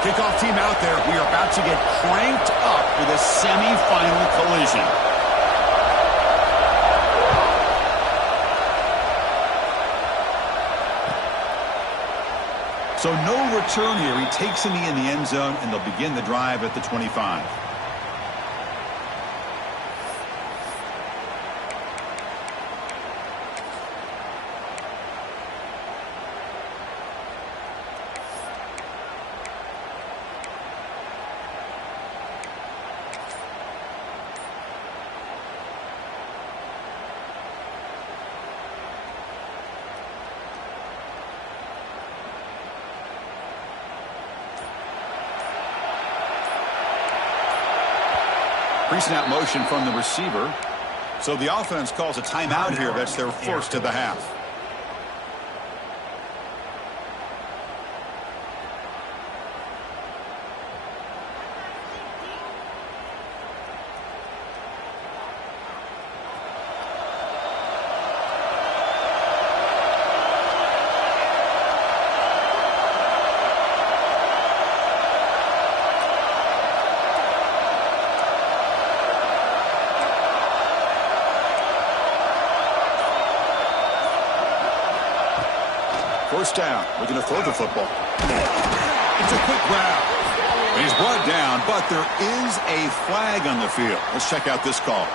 Kickoff team out there. We are about to get cranked up for the semifinal collision. So no return here. He takes in the end zone, and they'll begin the drive at the 25. Pre-snap motion from the receiver. So the offense calls a timeout here. That's their first of the half. First down. We're going to throw the football. It's a quick grab. And he's brought down, but there is a flag on the field. Let's check out this call.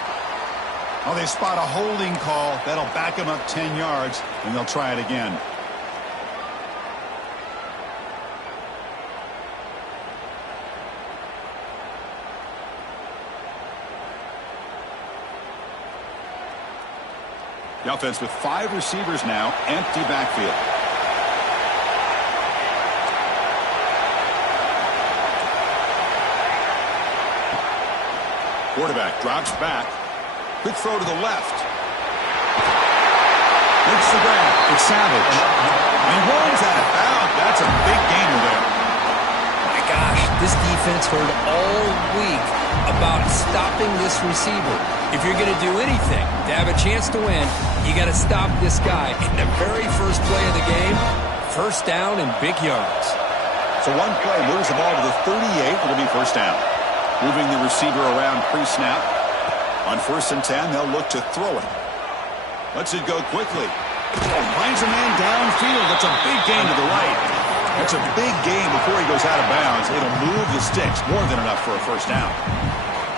Oh, they spot a holding call. That'll back him up 10 yards, and they'll try it again. The offense with 5 receivers now, empty backfield. Quarterback drops back. Quick throw to the left. Makes the grab. It's Savage. And he runs out of bounds. That's a big gainer there. My gosh, this defense heard all week about stopping this receiver. If you're going to do anything to have a chance to win, you got to stop this guy. In the very first play of the game, first down and big yards. So one play moves the ball to the 38. It'll be first down. Moving the receiver around pre-snap. On 1st and 10, they'll look to throw it. Lets it go quickly. Finds a man downfield. That's a big gain to the right. That's a big gain before he goes out of bounds. It'll move the sticks. More than enough for a first down.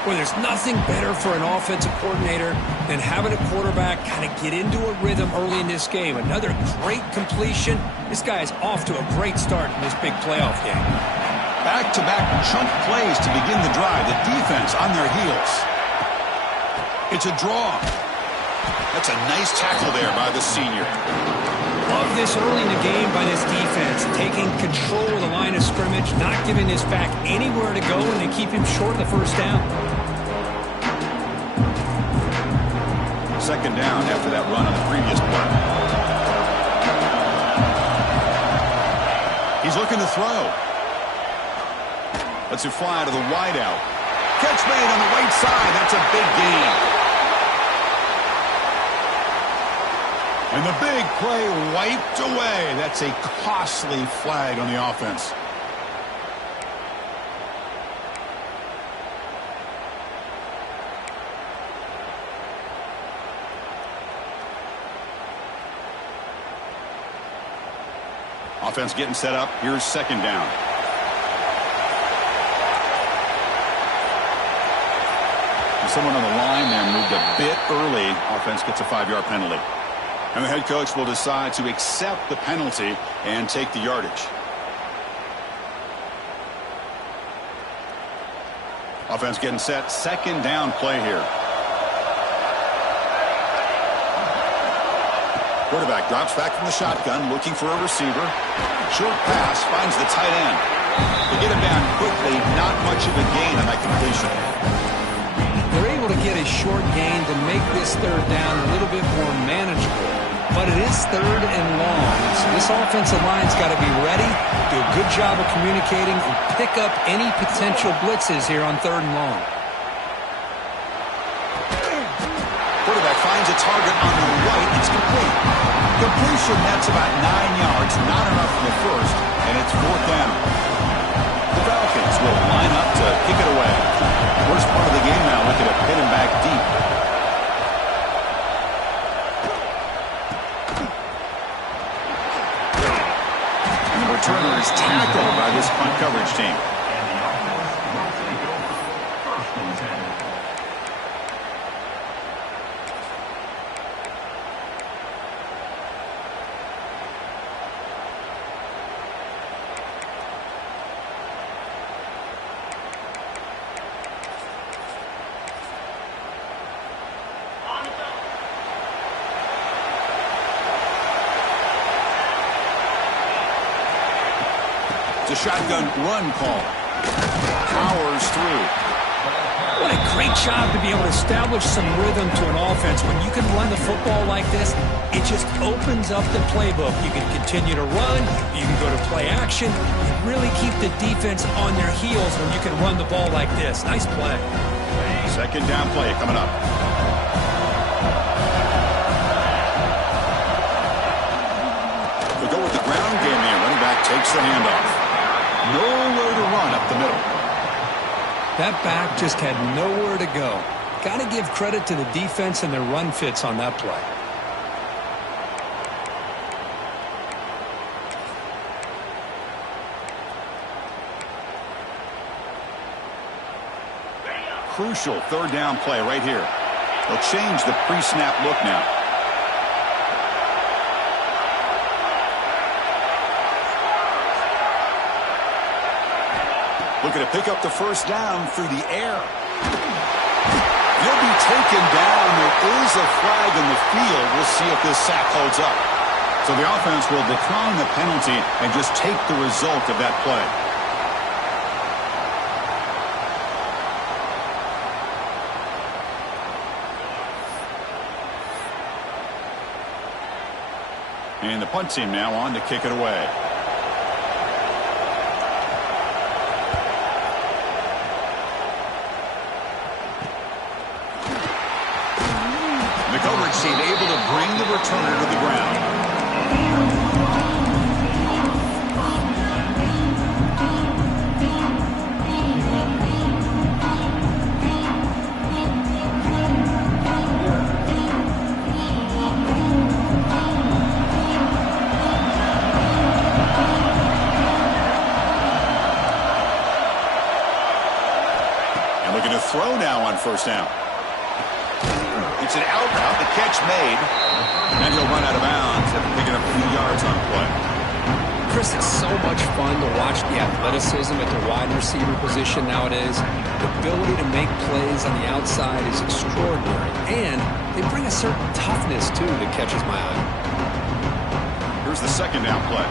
Well, there's nothing better for an offensive coordinator than having a quarterback kind of get into a rhythm early in this game. Another great completion. This guy is off to a great start in this big playoff game. Back-to-back chunk plays to begin the drive. The defense on their heels. It's a draw. That's a nice tackle there by the senior. Love this early in the game by this defense. Taking control of the line of scrimmage, not giving this back anywhere to go, and they keep him short of the first down. Second down after that run on the previous play. He's looking to throw. Lets it fly to the wideout. Catch made on the right side. That's a big gain. And the big play wiped away. That's a costly flag on the offense. Offense getting set up. Here's second down. Someone on the line there moved a bit early. Offense gets a 5-yard penalty. And the head coach will decide to accept the penalty and take the yardage. Offense getting set. Second down play here. Quarterback drops back from the shotgun, looking for a receiver. Short pass, finds the tight end. They get him down quickly. Not much of a gain on that completion. They're able to get a short gain to make this third down a little bit more manageable. But it is third and long. So this offensive line's got to be ready, do a good job of communicating, and pick up any potential blitzes here on third and long. Quarterback finds a target on the right. It's complete. Completion, that's about 9 yards. Not enough for the first, and it's fourth down. The Falcons will line up to kick it away. First part of the game now, looking to pin him back deep. And the returner is tackled by this punt coverage team. It's a shotgun run call. Powers through. What a great job to be able to establish some rhythm to an offense. When you can run the football like this, it just opens up the playbook. You can continue to run. You can go to play action. You really keep the defense on their heels when you can run the ball like this. Nice play. Second down play coming up. We go with the ground game here. Running back takes the handoff. Nowhere to run up the middle. That back just had nowhere to go. Got to give credit to the defense and their run fits on that play. Crucial third down play right here. They'll change the pre-snap look now. Looking to pick up the first down through the air. He'll be taken down. There is a flag in the field. We'll see if this sack holds up. So the offense will decline the penalty and just take the result of that play. And the punt team now on to kick it away. The coverage team able to bring the returner to the ground. And looking to throw now on first down. It's an out route, the catch made, and he'll run out of bounds after picking up a few yards on the play. Chris, it's so much fun to watch the athleticism at the wide receiver position nowadays. The ability to make plays on the outside is extraordinary, and they bring a certain toughness, too, that catches my eye. Here's the second down play.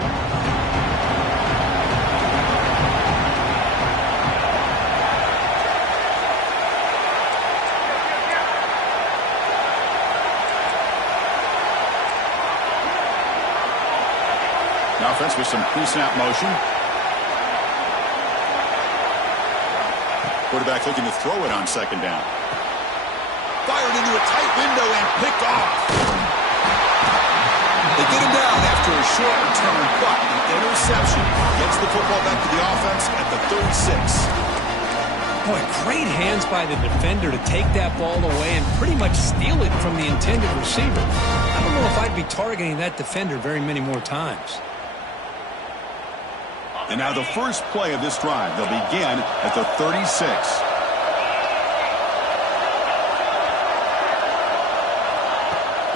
Offense with some pre-snap motion. Quarterback looking to throw it on second down. Fired into a tight window and picked off. They get him down after a short return, but the interception gets the football back to the offense at the 36. Boy, great hands by the defender to take that ball away and pretty much steal it from the intended receiver. I don't know if I'd be targeting that defender very many more times. And now the first play of this drive. They'll begin at the 36.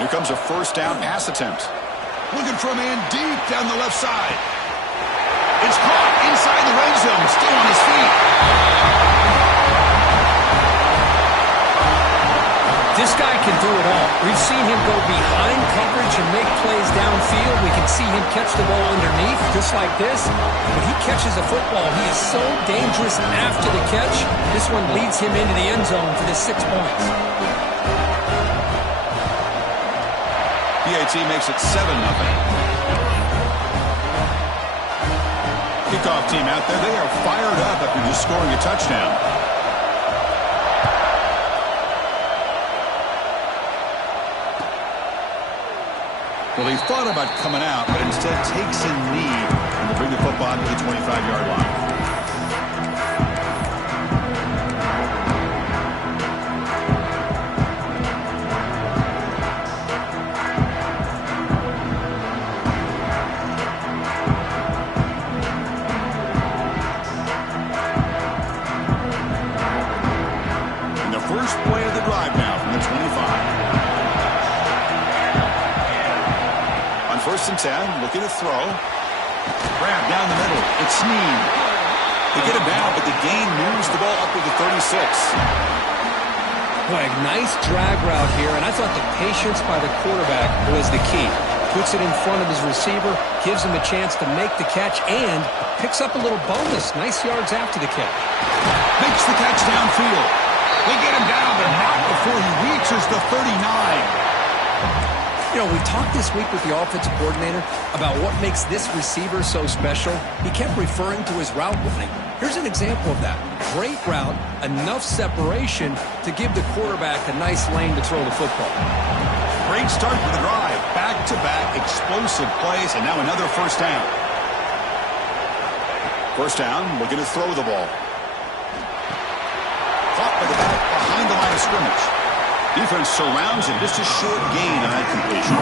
Here comes a first down pass attempt. Looking for a man deep down the left side. It's caught inside the red zone, still on his feet. This guy can do it all. We've seen him go behind coverage and make plays downfield. We can see him catch the ball underneath, just like this. When he catches a football, he is so dangerous after the catch. This one leads him into the end zone for the 6 points. PAT makes it 7-0. Kickoff team out there. They are fired up after just scoring a touchdown. Well, he thought about coming out, but instead takes a knee and will bring the football to the 25-yard line. first and 10, looking to throw. Grab down the middle. It's Snead. They get him down, but the gain moves the ball up to the 36. Boy, a nice drag route here, and I thought the patience by the quarterback was the key. Puts it in front of his receiver, gives him a chance to make the catch, and picks up a little bonus. Nice yards after the catch. Makes the catch downfield. They get him down, but not before he reaches the 39. You know, we talked this week with the offensive coordinator about what makes this receiver so special. He kept referring to his route running. Here's an example of that. Great route, enough separation to give the quarterback a nice lane to throw the football. Great start to the drive. Back-to-back explosive plays, and now another first down. First down, looking to throw the ball. Caught by the back behind the line of scrimmage. Defense surrounds him. Just a short gain on that completion.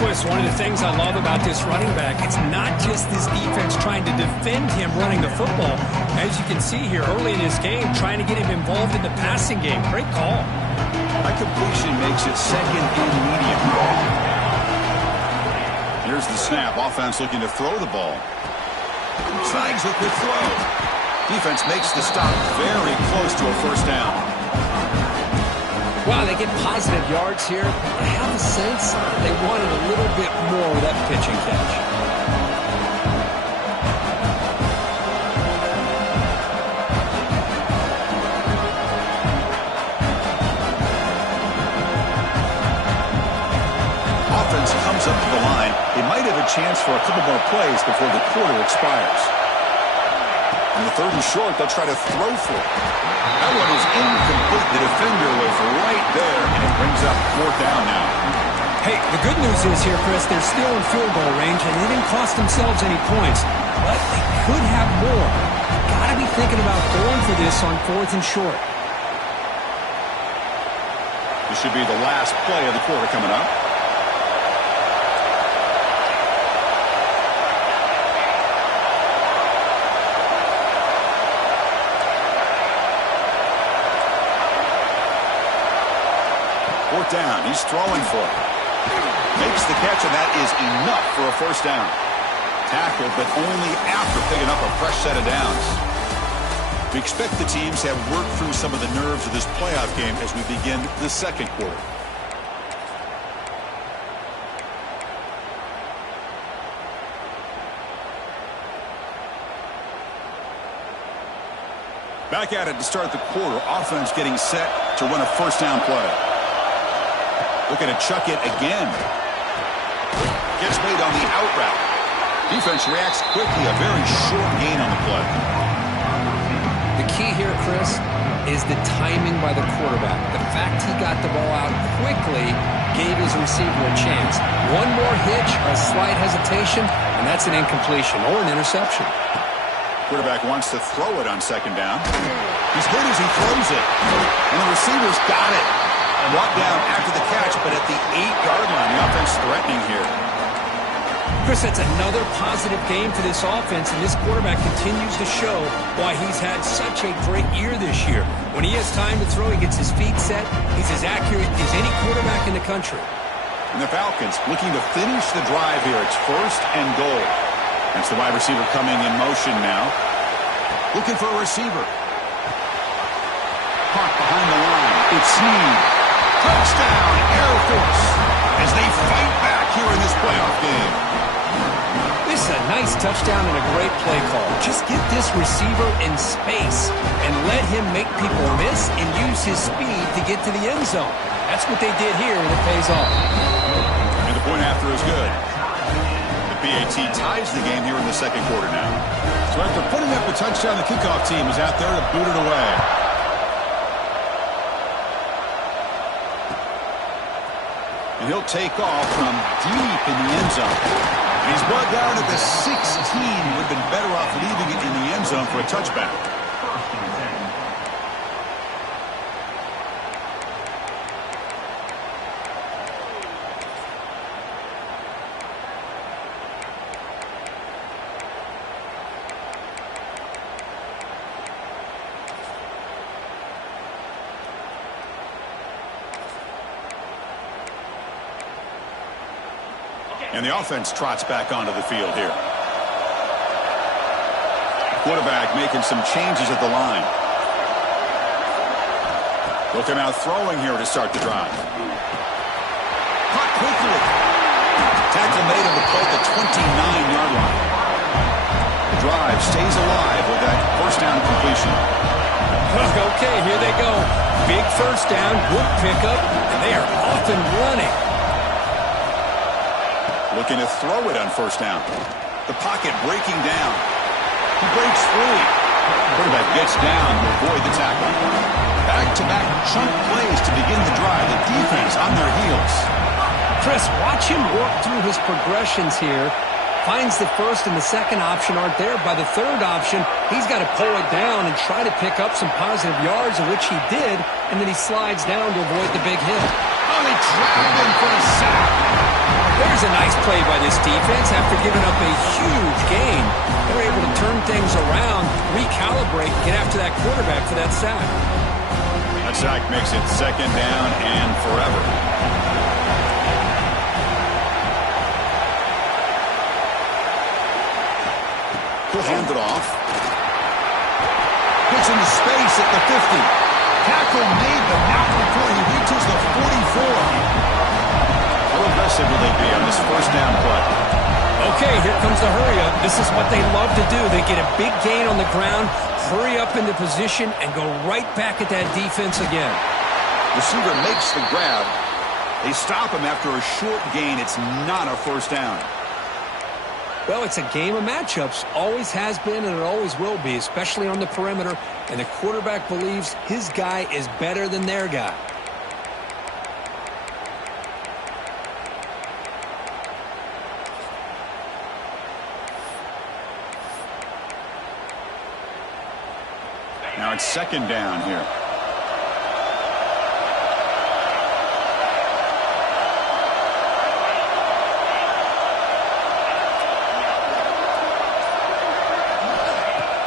Boy, it's one of the things I love about this running back. It's not just this defense trying to defend him running the football. As you can see here early in this game, trying to get him involved in the passing game. Great call. That completion makes it second and medium. Here's the snap. Offense looking to throw the ball. Snags with the throw. Defense makes the stop very close to a first down. Wow, they get positive yards here. I have a sense they wanted a little bit more with that pitch and catch. Offense comes up to the line. They might have a chance for a couple more plays before the quarter expires. On the third and short, they'll try to throw for it. That one is incomplete. The defender was right there, and it brings up fourth down now. Hey, the good news is here, Chris, they're still in field goal range, and they didn't cost themselves any points. But they could have more. Got to be thinking about going for this on fourth and short. This should be the last play of the quarter coming up. Fourth down. He's throwing for it. Makes the catch, and that is enough for a first down. Tackled, but only after picking up a fresh set of downs. We expect the teams to have worked through some of the nerves of this playoff game as we begin the second quarter. Back at it to start the quarter. Offense getting set to run a first down play. Looking to chuck it again. Gets made on the out route. Defense reacts quickly. A very short gain on the play. The key here, Chris, is the timing by the quarterback. The fact he got the ball out quickly gave his receiver a chance. One more hitch, a slight hesitation, and that's an incompletion or an interception. Quarterback wants to throw it on second down. He's hit as he throws it. And the receiver's got it. Brought down after the catch, but at the 8-yard line, the offense threatening here. Chris, that's another positive game for this offense, and this quarterback continues to show why he's had such a great year this year. When he has time to throw, he gets his feet set. He's as accurate as any quarterback in the country. And the Falcons looking to finish the drive here. It's first and goal. That's the wide receiver coming in motion now. Looking for a receiver. Caught behind the line. It's Snead. Touchdown, Air Force, as they fight back here in this playoff game. This is a nice touchdown and a great play call. Just get this receiver in space and let him make people miss and use his speed to get to the end zone. That's what they did here, and it pays off. And the point after is good. The PAT ties the game here in the second quarter now. So after putting up the touchdown, the kickoff team is out there to boot it away. And he'll take off from deep in the end zone. And he's brought down at the 16. Would have been better off leaving it in the end zone for a touchback. And the offense trots back onto the field here. Quarterback making some changes at the line. Looking out throwing here to start the drive. Caught quickly. Tackle made on the play at the 29-yard line. The drive stays alive with that first down completion. Okay, here they go. Big first down, good pickup, and they are off and running. Looking to throw it on first down. The pocket breaking down. He breaks free. Quarterback gets down to avoid the tackle. Back-to-back chunk plays to begin the drive. The defense on their heels. Chris, watch him work through his progressions here. Finds the first and the second option aren't there. By the third option, he's got to pull it down and try to pick up some positive yards, of which he did, and then he slides down to avoid the big hit. Oh, they trapped him for a sack. There's a nice play by this defense. After giving up a huge gain, they're able to turn things around, recalibrate, get after that quarterback for that sack. That sack makes it second down and forever. He'll hand it off. Gets into space at the 50. Tackle made, but not before he reaches the 44. How aggressive will they be on this first down play? Okay, here comes the hurry up. This is what they love to do. They get a big gain on the ground, hurry up into position, and go right back at that defense again. Receiver makes the grab. They stop him after a short gain. It's not a first down. Well, it's a game of matchups. Always has been and it always will be, especially on the perimeter. And the quarterback believes his guy is better than their guy. Now it's second down here.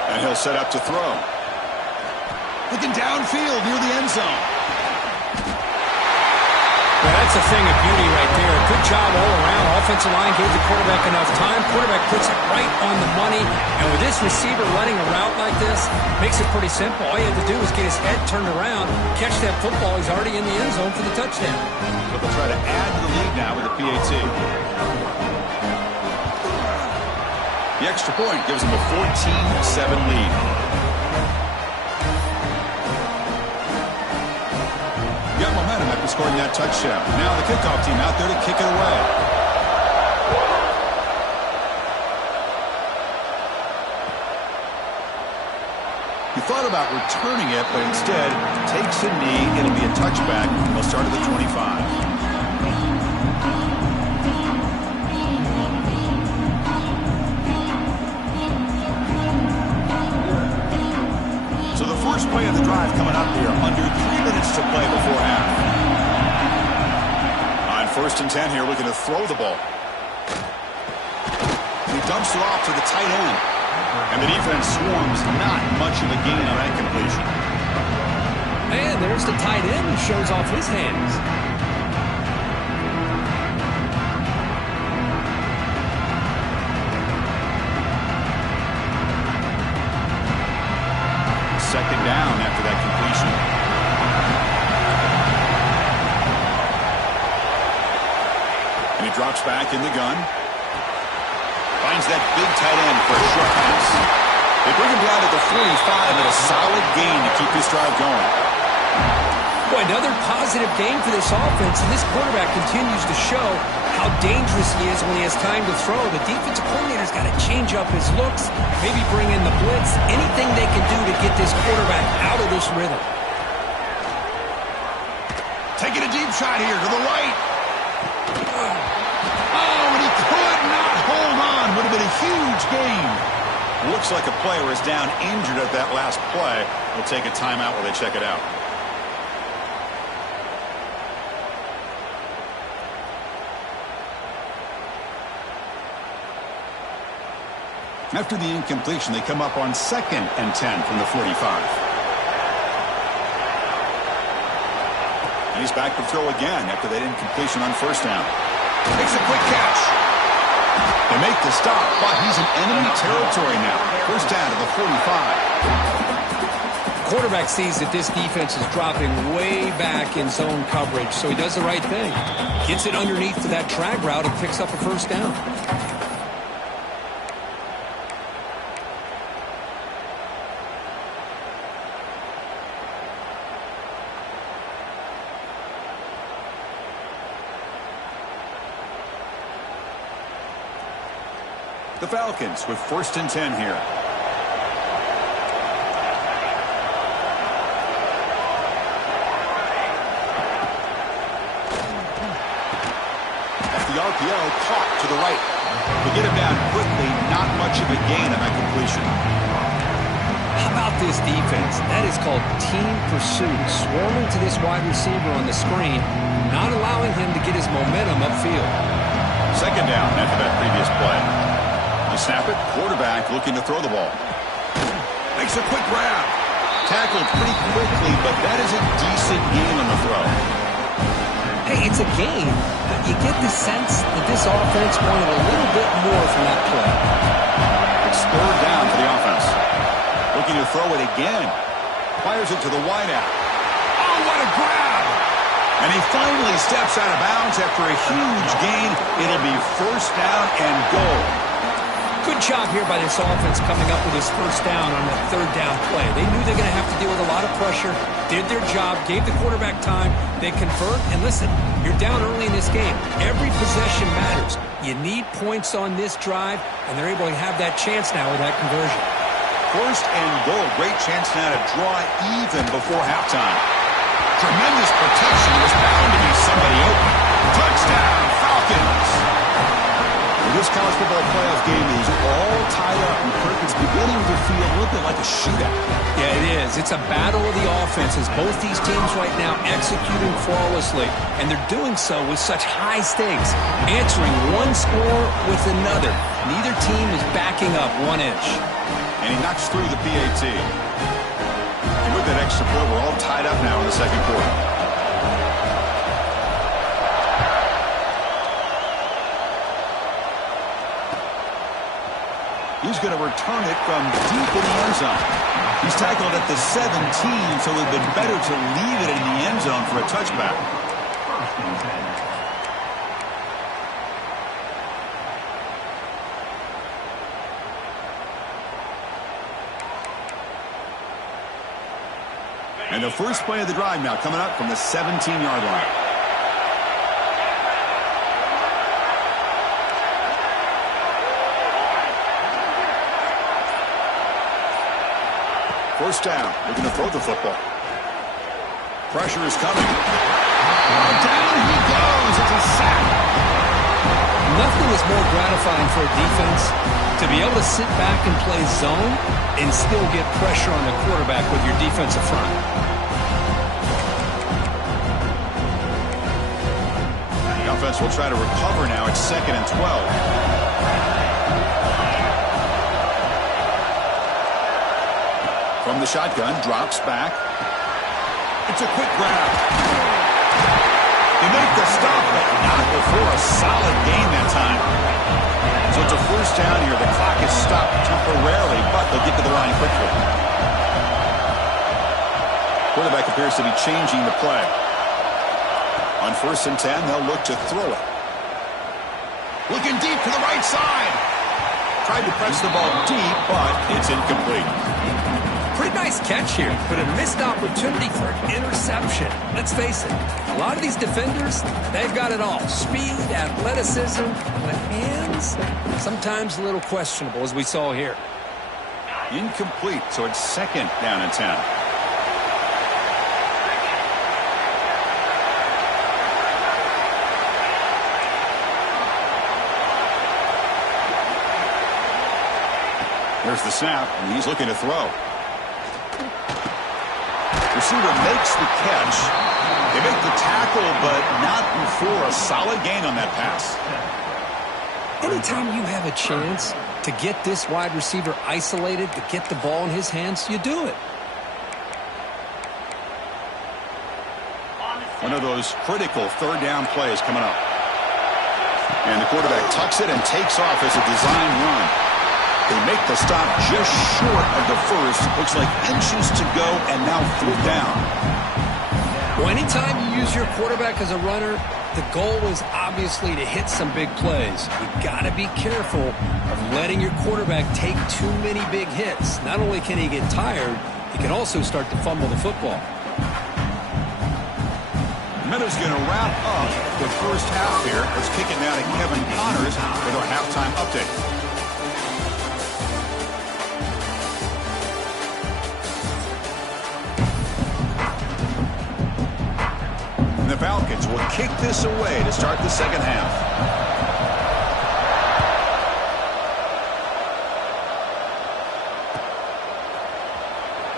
And he'll set up to throw. Looking downfield near the end zone. Well, that's a thing of beauty right there. Good job all around. Offensive line gave the quarterback enough time. Quarterback puts it right on the money. And with this receiver running a route like this, makes it pretty simple. All you have to do is get his head turned around, catch that football. He's already in the end zone for the touchdown. So they'll try to add to the lead now with a PAT. The extra point gives them a 14-7 lead. Got momentum after scoring that touchdown. Now the kickoff team out there to kick it away. He thought about returning it, but instead takes a knee. It'll be a touchback. They'll start at the 25. First play of the drive coming up here. Under 3 minutes to play before half. On first and 10 here, looking to throw the ball. He dumps it off to the tight end. And the defense swarms. Not much of a gain on that completion. And there's the tight end who shows off his hands. Second down after that completion. And he drops back in the gun. Finds that big tight end for a short pass. They bring him down to the 45 and a solid gain to keep this drive going. Boy, another positive game for this offense, and this quarterback continues to show how dangerous he is when he has time to throw. The defensive coordinator's got to change up his looks, maybe bring in the blitz, anything they can do to get this quarterback out of this rhythm. Taking a deep shot here to the right. Oh, and he could not hold on. Would have been a huge gain. Looks like a player is down injured at that last play. We'll take a timeout while they check it out. After the incompletion, they come up on second and 10 from the 45. And he's back to throw again after that incompletion on first down. Makes a quick catch. make the stop, but he's in enemy territory now. First down to the 45. Quarterback sees that this defense is dropping way back in zone coverage, so he does the right thing. Gets it underneath to that drag route and picks up a first down. The Falcons with 1st and 10 here. At the RPO, caught to the right. They get him down quickly, not much of a gain on that completion. How about this defense? That is called team pursuit. Swarming to this wide receiver on the screen, not allowing him to get his momentum upfield. Second down after that previous play. Snap it, quarterback looking to throw the ball. Makes a quick grab. Tackled pretty quickly, but that is a decent gain on the throw. Hey, it's a gain, but you get the sense that this offense wanted a little bit more from that play. It's 3rd down for the offense. Looking to throw it again. Fires it to the wideout. Oh, what a grab! And he finally steps out of bounds after a huge gain. It'll be 1st down and goal. Good job here by this offense coming up with his first down on that 3rd down play. They knew they're going to have to deal with a lot of pressure, did their job, gave the quarterback time, they convert, and listen, you're down early in this game. Every possession matters. You need points on this drive, and they're able to have that chance now with that conversion. 1st and goal. Great chance now to draw even before halftime. Tremendous protection. There's bound to be somebody open. Touchdown, Falcons! This college football playoff game is all tied up, and Kirk, it's beginning to feel a little bit like a shootout. Yeah, it is. It's a battle of the offenses. Both these teams right now executing flawlessly, and they're doing so with such high stakes, answering one score with another. Neither team is backing up 1 inch. And he knocks through the PAT. And with that extra point, we're all tied up now in the second quarter. He's going to return it from deep in the end zone. He's tackled at the 17, so it would have been better to leave it in the end zone for a touchback. And the first play of the drive now coming up from the 17-yard line. First down, looking to throw the football. Pressure is coming. Oh, down he goes. It's a sack. Nothing is more gratifying for a defense to be able to sit back and play zone and still get pressure on the quarterback with your defensive front. The offense will try to recover now. It's 2nd and 12. From the shotgun, drops back. It's a quick grab. They make the stop, but not before a solid gain that time. So it's a first down here. The clock is stopped temporarily, but they'll get to the line quickly. Quarterback appears to be changing the play. On 1st and 10, they'll look to throw it. Looking deep to the right side. Tried to press the ball deep, but it's incomplete. Pretty nice catch here, but a missed opportunity for an interception. Let's face it, a lot of these defenders, they've got it all. Speed, athleticism, but hands, sometimes a little questionable, as we saw here. Incomplete, so it's 2nd down and 10. There's the snap, and he's looking to throw. Receiver makes the catch. They make the tackle, but not before a solid gain on that pass. Anytime you have a chance to get this wide receiver isolated, to get the ball in his hands, you do it. One of those critical 3rd down plays coming up. And the quarterback tucks it and takes off as a design run. They make the stop just short of the first. Looks like inches to go, and now 4th down. Well, anytime you use your quarterback as a runner, the goal is obviously to hit some big plays. You've got to be careful of letting your quarterback take too many big hits. Not only can he get tired, he can also start to fumble the football. Miller's going to wrap up the first half here. Let's kick it now to Kevin Connors with our halftime update. And the Falcons will kick this away to start the second half.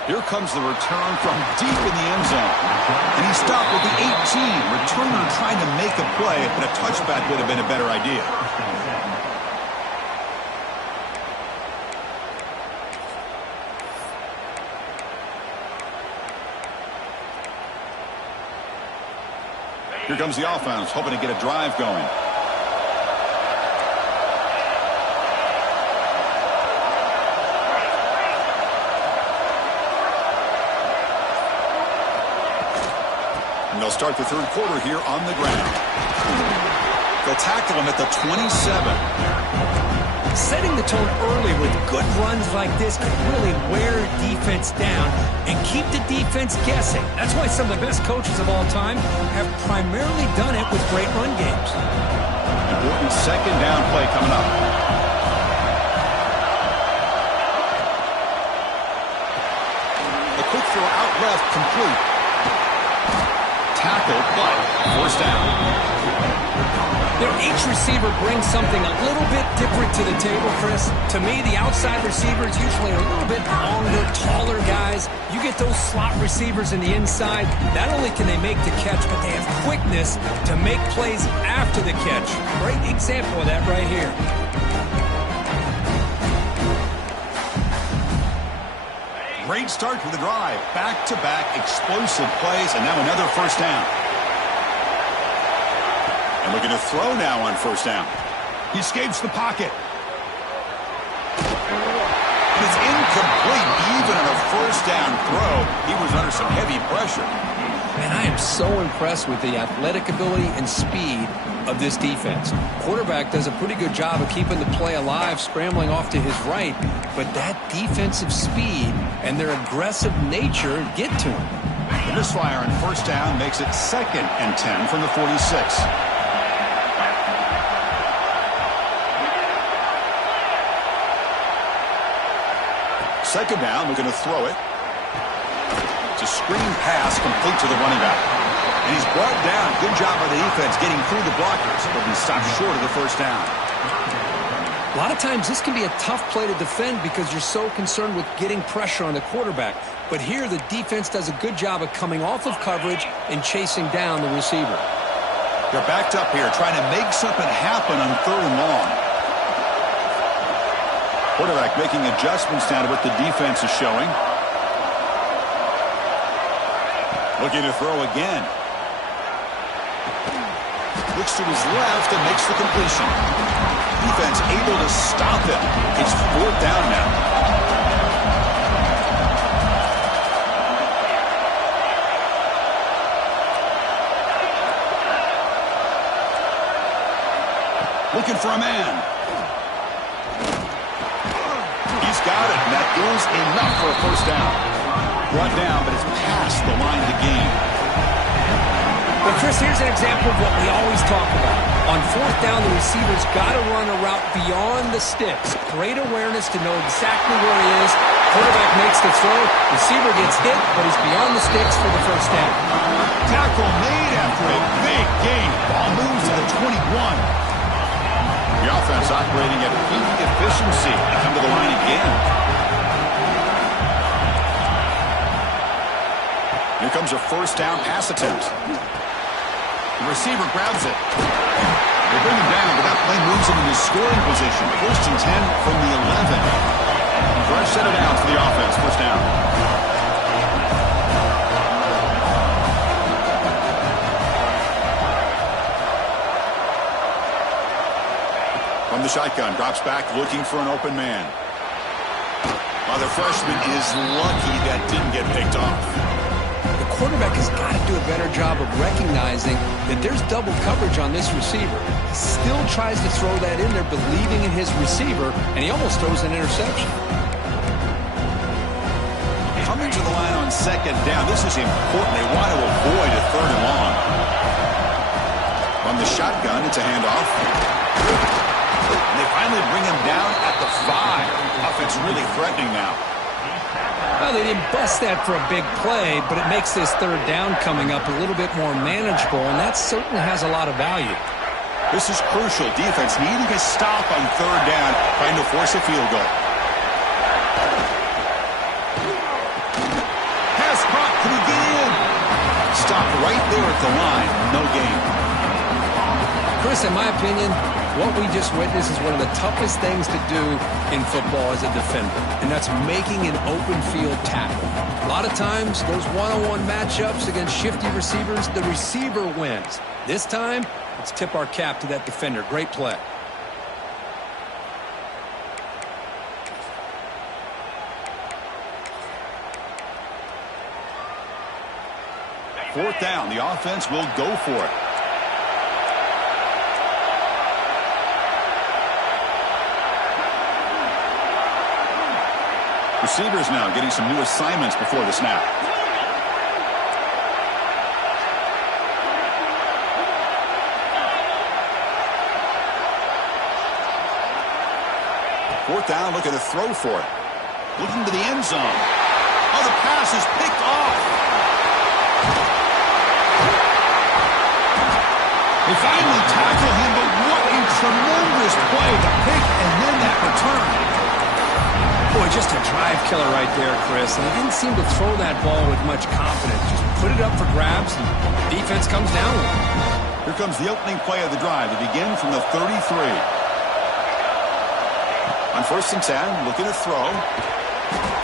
Here comes the return from deep in the end zone. And he stopped with the 18. Returner trying to make a play, but a touchback would have been a better idea. Here comes the offense, hoping to get a drive going. And they'll start the third quarter here on the ground. They'll tackle him at the 27. Setting the tone early with good runs like this can really wear defense down and keep the defense guessing. That's why some of the best coaches of all time have primarily done it with great run games. Important second down play coming up. A quick throw out left, complete. Tackled, but forced down. Each receiver brings something a little bit different to the table, Chris. To me, the outside receivers usually are a little bit longer, taller guys. You get those slot receivers in the inside. Not only can they make the catch, but they have quickness to make plays after the catch. Great example of that right here. Great start to the drive. Back-to-back explosive plays, and now another first down. And looking to throw now on first down. He escapes the pocket. And it's incomplete. Even on a first down throw, he was under some heavy pressure. And I am so impressed with the athletic ability and speed of this defense. Quarterback does a pretty good job of keeping the play alive, scrambling off to his right, but that defensive speed and their aggressive nature get to him. The misfire on first down makes it 2nd and 10 from the 46. Second down, we're going to throw it. It's a screen pass complete to the running back. And he's brought down. Good job by the defense getting through the blockers. But he stopped short of the first down. A lot of times this can be a tough play to defend because you're so concerned with getting pressure on the quarterback. But here the defense does a good job of coming off of coverage and chasing down the receiver. They're backed up here trying to make something happen on 3rd and long. Quarterback making adjustments down to what the defense is showing. Looking to throw again. Looks to his left and makes the completion. Defense able to stop him. It's 4th down now. Looking for a man. He's got it, and that is enough for a first down. Brought down, but it's past the line to gain. Well, Chris, here's an example of what we always talk about. On 4th down, the receiver's got to run a route beyond the sticks. Great awareness to know exactly where he is. Quarterback makes the throw. Receiver gets hit, but he's beyond the sticks for the first down. Tackle made after a big gain. Ball moves to the 21. The offense operating at peak efficiency. Come to the line again. Here comes a first down pass attempt. The receiver grabs it. They bring him down, but that play moves him into scoring position. 1st and 10 from the 11. Fresh set of downs for the offense. First down. From the shotgun, drops back, looking for an open man. Well, the freshman is lucky that didn't get picked off. The quarterback has got to do a better job of recognizing that there's double coverage on this receiver. He still tries to throw that in there, believing in his receiver, and he almost throws an interception. Coming to the line on second down. This is important. They want to avoid a third and long. On the shotgun, it's a handoff. And they finally bring him down at the 5. Offense really threatening now. Well, they didn't bust that for a big play, but it makes this third down coming up a little bit more manageable, and that certainly has a lot of value. This is crucial. Defense needing a stop on third down, trying to force a field goal. Pass caught. Can he get in? Stop right there at the line. No gain. Chris, in my opinion, what we just witnessed is one of the toughest things to do in football as a defender, and that's making an open field tackle. A lot of times, those one-on-one matchups against shifty receivers, the receiver wins. This time, let's tip our cap to that defender. Great play. Fourth down. The offense will go for it. Receivers now getting some new assignments before the snap. Fourth down, looking to throw for it. Looking to the end zone. Oh, the pass is picked off. They finally tackle him, but what a tremendous play to pick and then that return. Boy, just a drive killer right there, Chris. And he didn't seem to throw that ball with much confidence. Just put it up for grabs, and the defense comes down with it. Here comes the opening play of the drive to begin from the 33. On first and 10, looking to throw.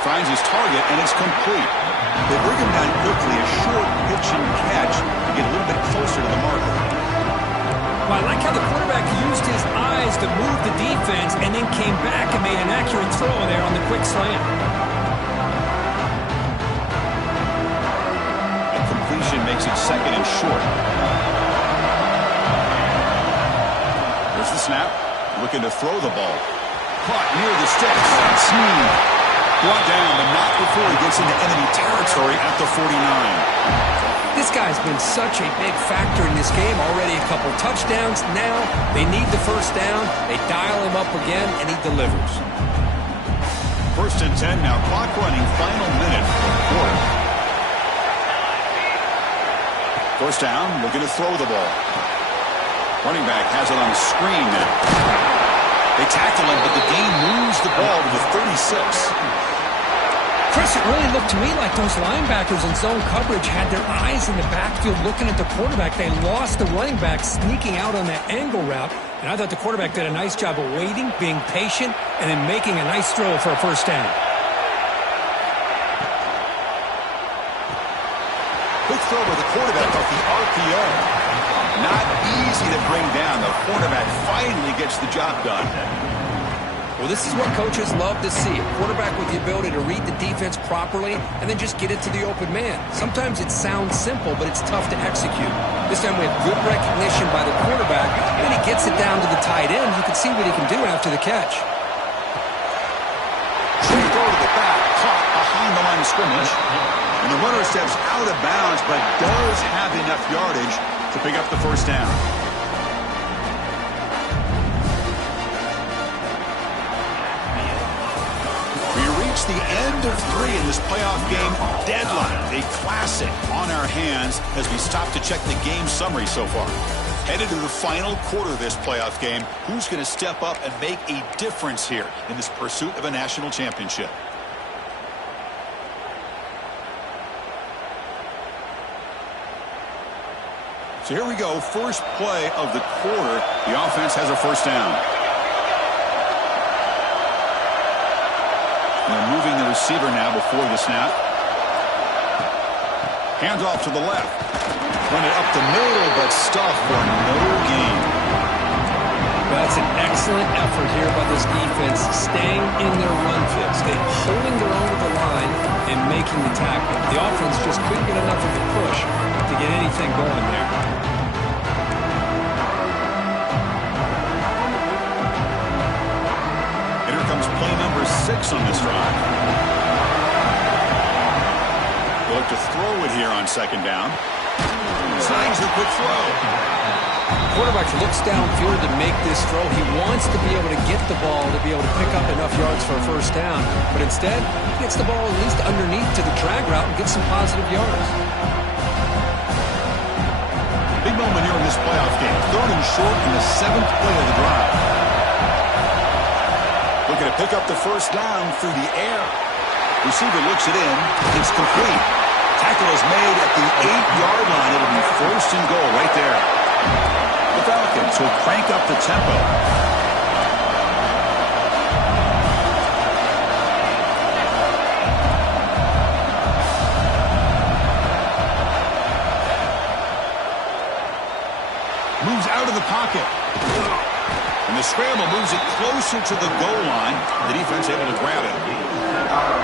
Finds his target, and it's complete. They bring him down quickly, a short pitch and catch to get a little bit closer to the marker. Well, I like how the quarterback used his eyes to move the defense and then came back and made an accurate throw there on the quick slant. A completion makes it second and short. There's the snap. Looking to throw the ball. Caught near the sticks. Sneed. Brought down, but not before he gets into enemy territory at the 49. This guy's been such a big factor in this game. Already a couple touchdowns. Now they need the first down. They dial him up again, and he delivers. First and 10 now. Clock running. Final minute of the quarter. First down. Looking to throw the ball. Running back has it on the screen now. They tackle him, but the game moves the ball to the 36. Chris, it really looked to me like those linebackers in zone coverage had their eyes in the backfield looking at the quarterback. They lost the running back sneaking out on that angle route, and I thought the quarterback did a nice job of waiting, being patient, and then making a nice throw for a first down. Quick throw with the quarterback off the RPO. Not easy to bring down. The quarterback finally gets the job done. Well, this is what coaches love to see. A quarterback with the ability to read the defense properly and then just get it to the open man. Sometimes it sounds simple, but it's tough to execute. This time we have good recognition by the quarterback, and then he gets it down to the tight end. You can see what he can do after the catch. Straight throw to the back, caught behind the line of scrimmage. And the runner steps out of bounds, but does have enough yardage to pick up the first down. The end of 3 in this playoff game deadline. A classic on our hands as we stop to check the game summary so far. Headed to the final quarter of this playoff game. Who's going to step up and make a difference here in this pursuit of a national championship? So here we go. First play of the quarter. The offense has a first down. They're moving the receiver now before the snap. Hands off to the left. Run it up the middle, but stuffed for no gain. That's an excellent effort here by this defense, staying in their run fit, holding their own with the line and making the tackle. The offense just couldn't get enough of a push to get anything going there. And here comes play number 6 on this drive. They'll look to throw it here on second down. Signs a quick throw. Quarterback looks downfield to make this throw. He wants to be able to get the ball to be able to pick up enough yards for a first down. But instead, he gets the ball at least underneath to the drag route and gets some positive yards. Big moment here in this playoff game. 3rd and short in the 7th play of the drive. Looking to pick up the first down through the air. Receiver looks it in. It's complete. Tackle is made at the 8-yard line. It'll be 1st and goal right there. The Falcons will crank up the tempo. Moves out of the pocket. And the scramble moves it closer to the goal line. The defense able to grab it.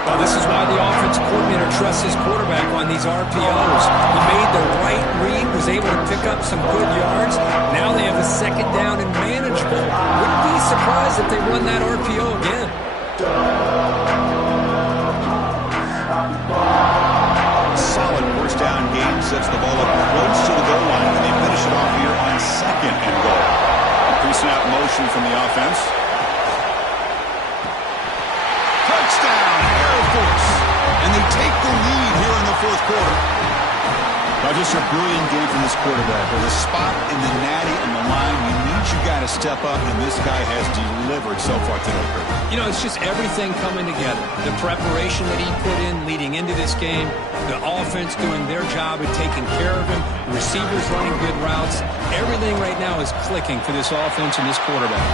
Well, this is why the offense coordinator trusts his quarterback on these RPOs. He made the right read, was able to pick up some good yards. Now they have a second down and manageable. Wouldn't be surprised if they run that RPO again. Solid first down game, sets the ball up close to the goal line, and they finish it off here on 2nd and goal. Pre-snap motion from the offense. Touchdown, Air Force. And they take the lead here in the 4th quarter. Now just a brilliant game from this quarterback. With a spot in the natty and the line, you need you got to step up, and this guy has delivered so far today. You know, it's just everything coming together. The preparation that he put in leading into this game, the offense doing their job of taking care of him, the receivers running good routes. Everything right now is clicking for this offense and this quarterback.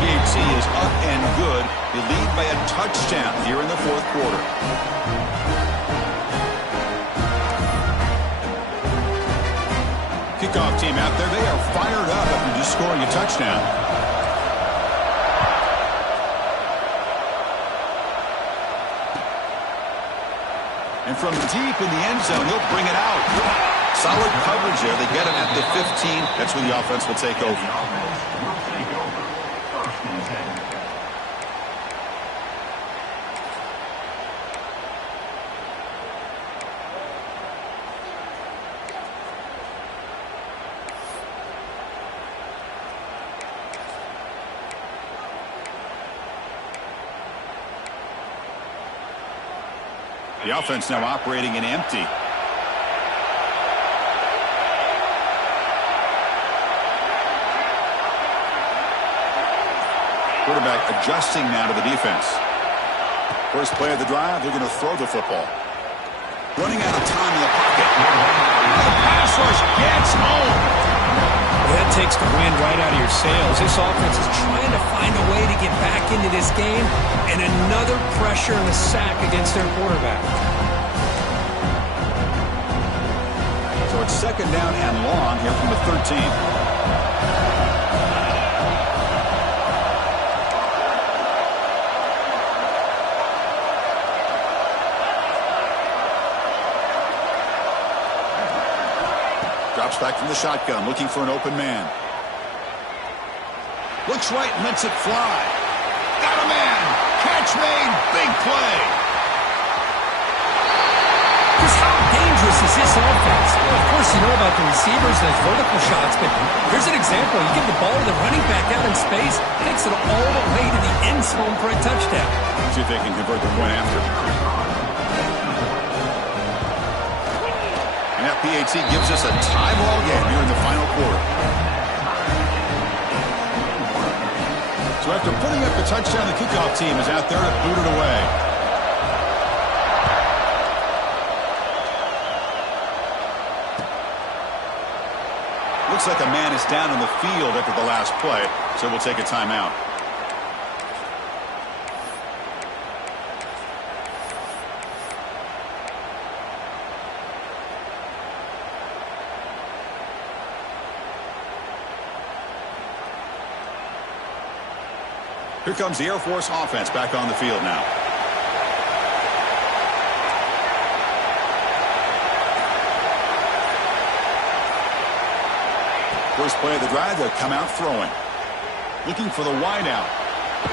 PAT is up and good. They lead by a touchdown here in the 4th quarter. Kickoff team out there. They are fired up after just scoring a touchdown. And from deep in the end zone, he'll bring it out. Solid coverage there. They get him at the 15. That's where the offense will take over. The offense now operating in empty. Quarterback adjusting now to the defense. First play of the drive, they're going to throw the football. Running out of time in the pocket. The pass rush gets home. Well, that takes the wind right out of your sails. This offense is trying to find a way to get back into this game, and another pressure and a sack against their quarterback. So it's 2nd down and long here from the 13. Drops back from the shotgun, looking for an open man. Looks right and lets it fly. Got a man. Catch made. Big play. Just how dangerous is this offense? Well, of course, you know about the receivers and those vertical shots, but here's an example. You give the ball to the running back out in space, takes it all the way to the end zone for a touchdown. See if they can convert the point after. And that PAT gives us a tie ball game here in the final quarter. So after putting up the touchdown, the kickoff team is out there to boot it away. Looks like a man is down on the field after the last play, so we'll take a timeout. Here comes the Air Force offense back on the field now. First play of the drive, they'll come out throwing. Looking for the wide out.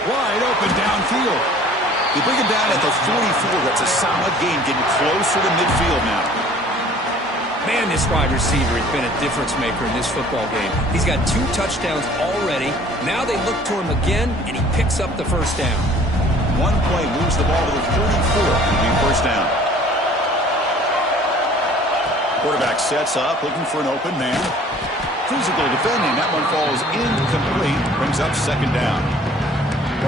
Wide open downfield. They bring him down at the 44. That's a solid gain, getting closer to midfield now. Man, this wide receiver has been a difference maker in this football game. He's got 2 touchdowns already. Now they look to him again, and he picks up the first down. One play moves the ball to the 44. It'll be first down. Quarterback sets up, looking for an open man. Physical defending. That one falls incomplete. Brings up second down.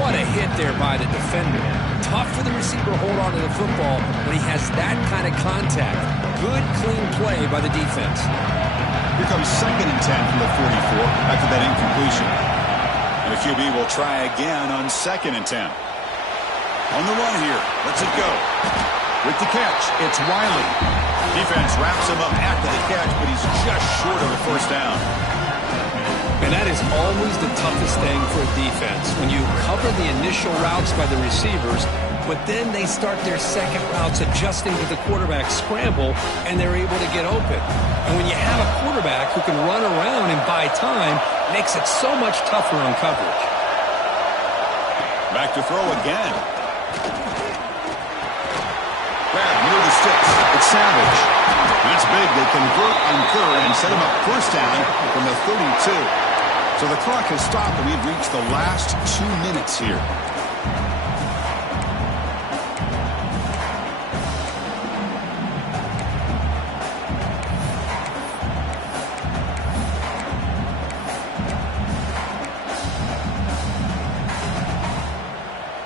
What a hit there by the defender. Tough for the receiver to hold on to the football when he has that kind of contact. Good, clean play by the defense. Here comes 2nd and 10 from the 44 after that incompletion. And the QB will try again on 2nd and 10. On the run here. Let's it go. With the catch, it's Riley. Defense wraps him up after the catch, but he's just short of a first down. And that is always the toughest thing for a defense. When you cover the initial routes by the receivers, but then they start their second routes adjusting to the quarterback scramble, and they're able to get open. And when you have a quarterback who can run around and buy time, it makes it so much tougher on coverage. Back to throw again. Grab near the sticks. It's Savage. That's big. They convert on 3rd and set him up first down from the 32. So the clock has stopped, and we've reached the last 2 minutes here.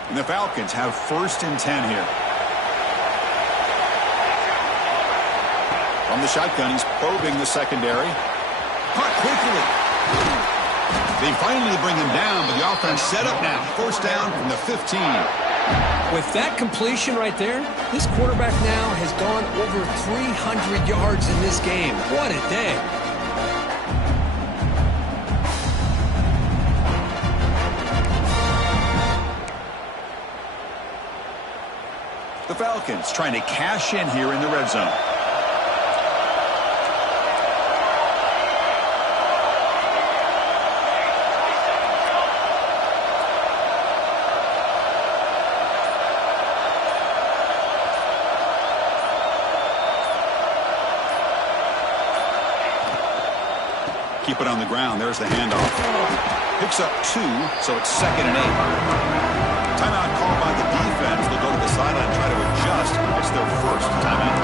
And the Falcons have 1st and 10 here. From the shotgun, he's probing the secondary. Caught quickly. They finally bring him down, but the offense set up now. First down from the 15. With that completion right there, this quarterback now has gone over 300 yards in this game. What a day. The Falcons trying to cash in here in the red zone. Keep it on the ground. There's the handoff. Picks up 2, so it's 2nd and 8. Timeout called by the defense. They'll go to the sideline and try to adjust. It's their first timeout.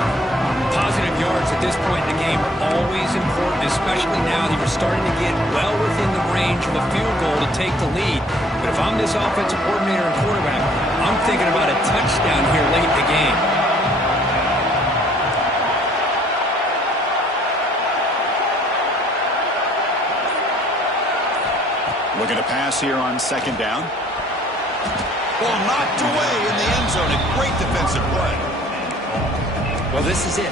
Positive yards at this point in the game are always important, especially now that you're starting to get well within the range of a field goal to take the lead. But if I'm this offensive coordinator and quarterback, I'm thinking about a touchdown here late in the game. Looking to pass here on 2nd down. Ball knocked away in the end zone. A great defensive play. Well, this is it.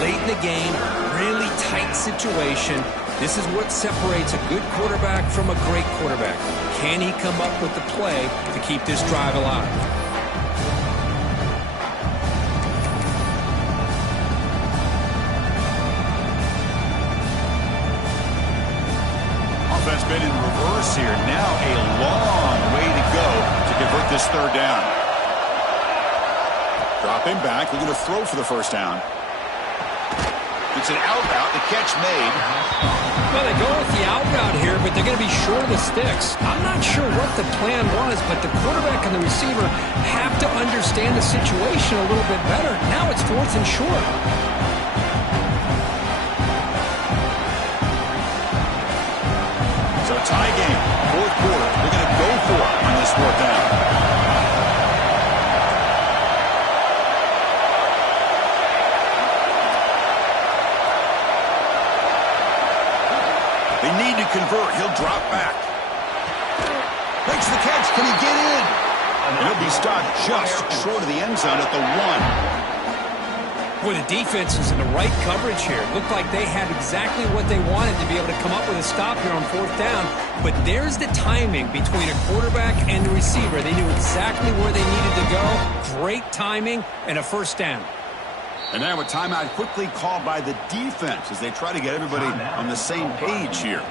Late in the game, really tight situation. This is what separates a good quarterback from a great quarterback. Can he come up with the play to keep this drive alive? Offense been in reverse here. Now a long way to go to convert this 3rd down. Dropping back, looking to throw for the first down. It's an out route, the catch made. Well, they go with the out route here, but they're going to be short of the sticks. I'm not sure what the plan was, but the quarterback and the receiver have to understand the situation a little bit better. Now it's 4th and short. So tie game, 4th quarter. They're going to go for it on this 4th down. They need to convert. He'll drop back. Makes the catch. Can he get in? And he'll be stopped just short of the end zone at the 1. Boy, the defense was in the right coverage here. It looked like they had exactly what they wanted to be able to come up with a stop here on 4th down. But there's the timing between a quarterback and the receiver. They knew exactly where they needed to go. Great timing and a 1st down. And now a timeout quickly called by the defense as they try to get everybody on the same page here.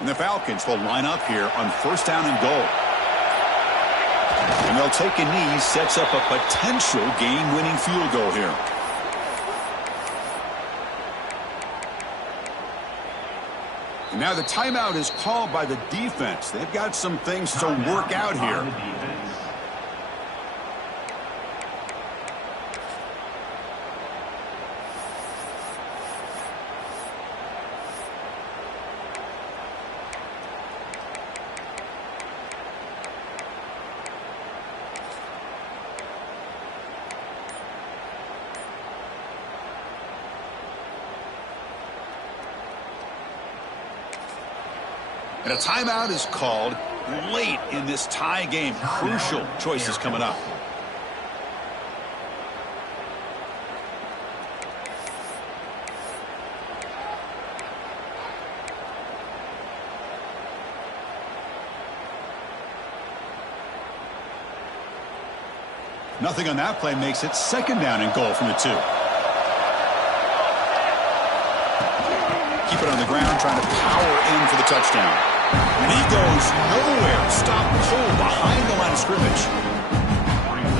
And the Falcons will line up here on 1st down and goal. And they'll take a knee, sets up a potential game-winning field goal here. And now the timeout is called by the defense. They've got some things to work out here. And a timeout is called late in this tie game. Crucial choices coming up. Nothing on that play makes it 2nd down and goal from the 2. Keep it on the ground, trying to power in for the touchdown. And he goes nowhere. Stop cold behind the line of scrimmage.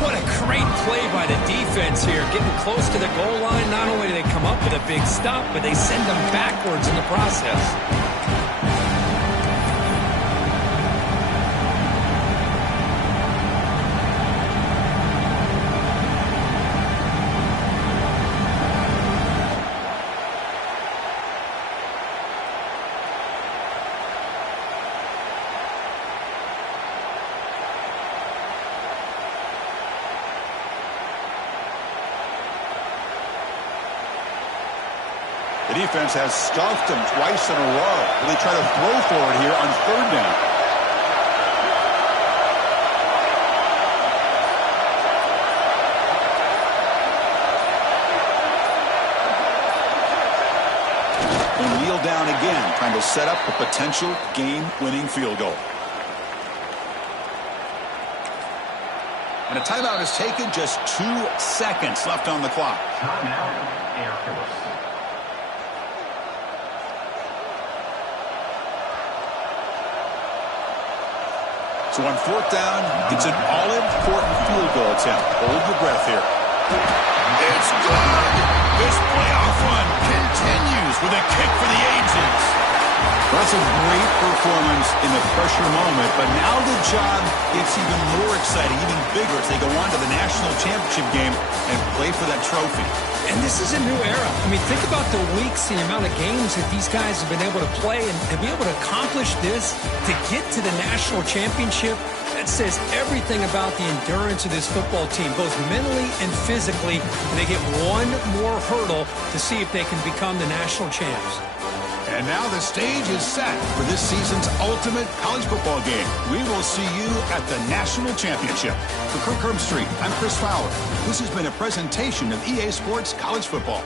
What a great play by the defense here. Getting close to the goal line. Not only do they come up with a big stop, but they send them backwards in the process. The defense has stuffed him twice in a row. They try to throw for it here on 3rd down. And kneel down again, trying to set up a potential game-winning field goal. And a timeout is taken, just 2 seconds left on the clock. Timeout, Air Force. So on 4th down, it's an all-important field goal attempt. Hold your breath here. It's good! This playoff run continues with a kick for the ages. That's a great performance in the pressure moment, but now the job gets even more exciting, even bigger as they go on to the national championship game and play for that trophy. And this is a new era. I mean, think about the weeks, the amount of games that these guys have been able to play and be able to accomplish this, to get to the national championship. That says everything about the endurance of this football team, both mentally and physically. And they get one more hurdle to see if they can become the national champs. And now the stage is set for this season's ultimate college football game. We will see you at the national championship. For Kirk Herbstreit, I'm Chris Fowler. This has been a presentation of EA Sports College Football.